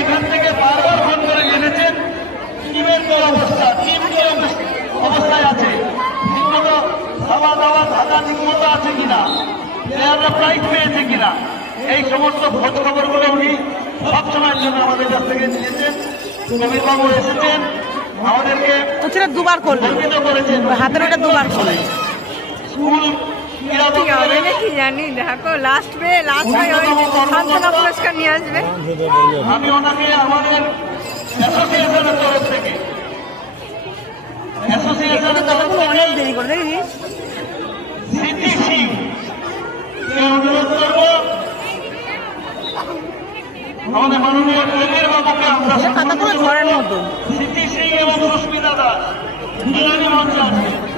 এখান থেকে বারবার ফোন করে জেনেছেন টিমের কোন অবস্থা, টিম কোন অবস্থায় আছে, ঠিকমতো খাওয়া দাওয়া থাকা ঠিকমতো আছে কিনা, প্লেয়াররা প্রাইজ পেয়েছে কিনা, এই সমস্ত খোঁজ খবরগুলো উনি সবসময়ের জন্য আমাদের কাছ থেকে নিয়েছেন। সমীর বাবু এসেছেন, আমাদেরকে দুবার করলেন, হাতের ওটা দুবার করলেন। স্কুল কি জানি, দেখো লাস্ট সান্ত্বনা পুরস্কার নিয়ে আসবে। আমি ওনাকে আমাদের অ্যাসোসিয়েশনের তরফ থেকে অনেক দেরি করে দেখিস স্মৃতি সিং অনুরোধ করব আমাদের মাননীয় সমীর বাবুকে আমরা ঝড়ের মতো স্মৃতি সিং এবং রশ্মিতা দাস মঞ্চে আসবে।